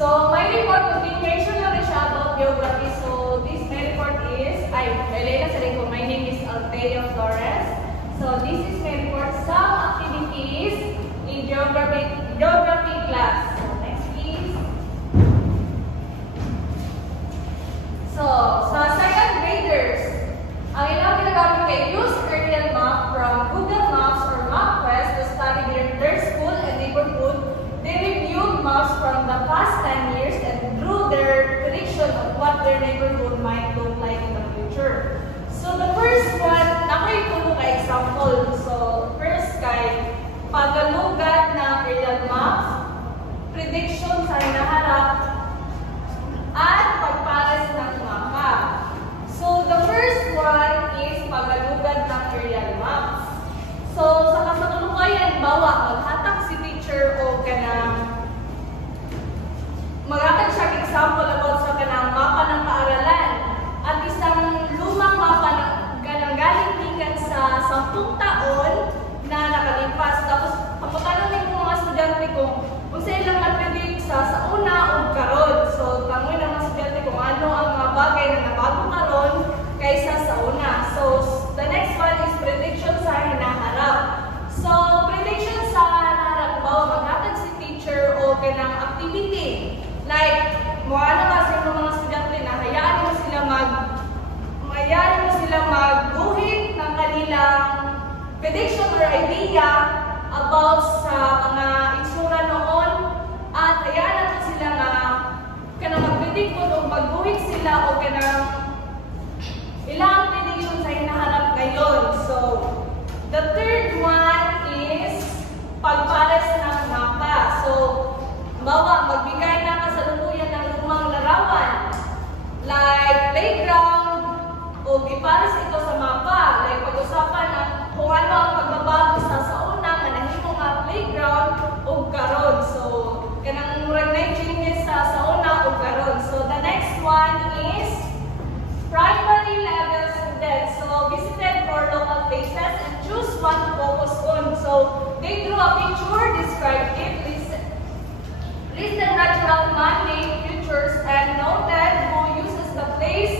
So, my report, continuation lang rin siya about geography. So, this my report is, my name is Altea Flores. So, this is my report, some activities in geography class. So, next please. So, sa second graders, ang ilang ginagamit kay use aerial map from Google Maps or MapQuest to study their school and neighborhood. They reviewed maps from the past 10 years and drew their prediction of what their neighborhood might look like in the future. So the first one, ako yung ka example. So first kay paggalugad ng aerial maps, prediction sa hinaharap, at pagpares ng mapa. So the first one is paggalugad ng aerial maps. So sa kasatulukayan, bawa maghatag si teacher o kanang maghatag siya example about sa kanang mapa ng paaralan at isang lumang mapa ng kanang galing sa 10 taon na nakalipas. Tapos papatanong ng mga estudyante kung sila lang na-predict sa una o karon. So tangoy ng mga estudyante kung ano ang mga bagay na nabago karon kaysa sa una. So the next one is prediction sa hinaharap. So prediction sa hinaharap ba maghatag si teacher o kanang activity. Like, ano kasi ng mga estudyante na hayaan mo sila magguhit ng kanilang prediction or idea about sa mga itsura noon at hayaan mo sila na kanang mag-predict o magguhit sila o kanang ilang prediction sa hinaharap ngayon. So, the third one is pagpares ng mapa. So, magbigay na kasalukuyan ng lumang larawan like playground o ipares ito sa mapa. Like pag-usapan ng kung ano ang pagbabago sa una nga nahimo nga playground o karon. So, kanang murag na changes sa una o karon. So, the next one is primary level students. So, visited for local places and choose one to focus on. So, they drew a picture, described it, listed natural man-made features, and noted who uses the place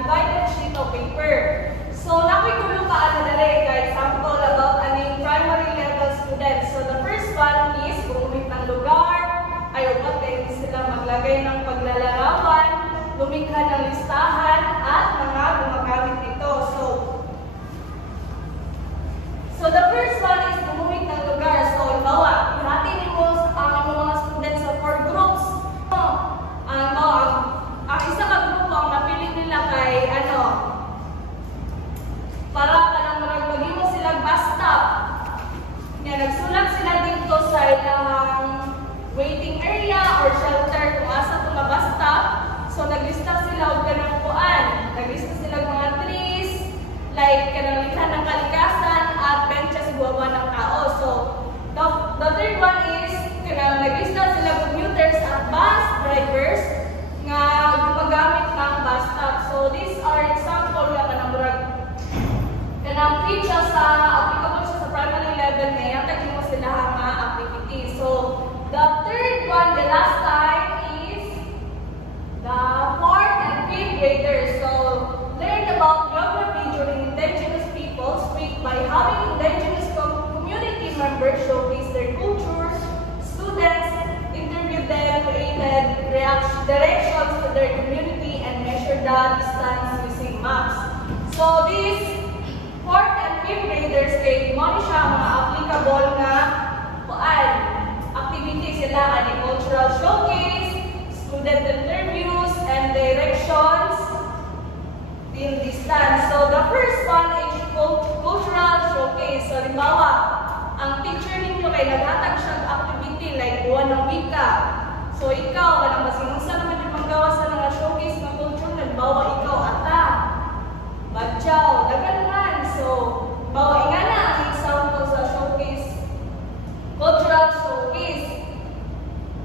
divided sheet of paper. So, nakikuluka na dali ka example about aning primary level students. So, the first one is gumamit ng lugar, ay upat kayo sila maglagay ng paglalarawan, lumikha ng listahan, at mga gumagamit nito. So the first one is gumamit ng lugar. So, bawa, ihati mo ang mga students sa 4 groups. Ang isa ka grupo, ang napili nila kay, para maging mo silang bus stop. Nagsulat sila dito sa ilang waiting area or shelter kung asa itong bus stop. So, naglista sila o kanang kuan. Naglista sila mga trees, like kanang likha ng kalikasan at benches buwawan ng tao. So, the third one is kanang naglista sila commuters at bus drivers nga gumagamit ng bus stop. So, these are example nga kanang kanang fit siya sa applicable siya sa primary level na yatag mo sila nga activity. So, the third one, the last time is the 4th and 5th graders. So, learn about geography during Indigenous Peoples Week by having Indigenous community members showcase their cultures. Students interviewed them, created directions to their community, and measured the distance using maps. So, these 4th and 5th graders kay mo ni siya mga applicable nga activities sila, agricultural showcase, student interviews, and directions in distance. So, the first one is cultural showcase. So, limbawa, ang teacher ninyo kay naghatag siyang activity like buwan ng wika. So, ikaw, walang masinunsa naman yung magawa sa mga showcase ng culture. Limbawa, ikaw, ata, badyaw, daganman. So, bawa, ingana ang example sa showcase, cultural showcase.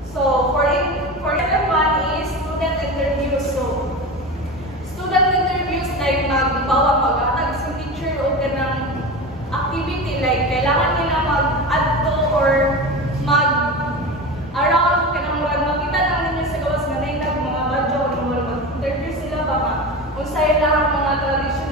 So, for the one is student interviews. So, student interviews like nagbawa maghatag sa teacher o kanang activity like kailangan nila mag-add to or mag-around kanang makita lang ninyo sa tradisyon